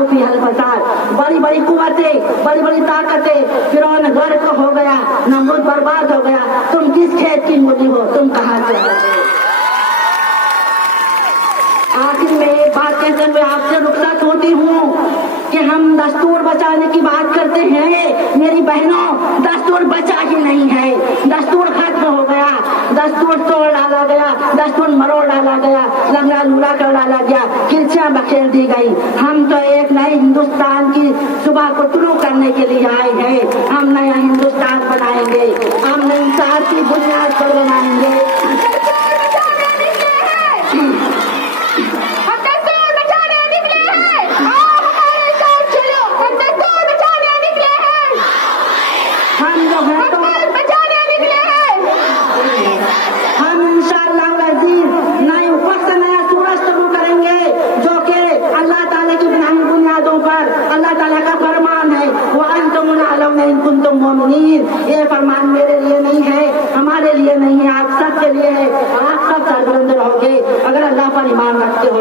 फसदू फी हल फसाद, बड़ी बड़ी कुव्वतें, बड़ी बड़ी ताकतें, फिरौन गर्क हो गया, नमरूद बर्बाद हो गया। तुम किस खेत की मूली हो, तुम कहाँ से हो? आखिर में एक बात कहकर मैं आपसे रुखसत होती हूँ कि हम दस्तूर बचाने की बात करते हैं। मेरी बहनों, दस्तूर बचा ही नहीं है, दस्तूर खत्म हो गया, दस्तूर तोड़ डाला गया, दस्तूर मरोड़ डाला गया, लंगड़ा लूला कर डाला गया, खिलचियां बखेर दी गई। हम तो एक नए हिंदुस्तान की सुबह को शुरू करने के लिए आए हैं। हम नया हिंदुस्तान बनाएंगे, हम इंसाफ की बुनियाद पर बनाएंगे। ये फरमान मेरे लिए नहीं है, हमारे लिए नहीं है, आप सबके लिए है। आप सब सरबुलंद रहोगे अगर अल्लाह पर ईमान रखते हो।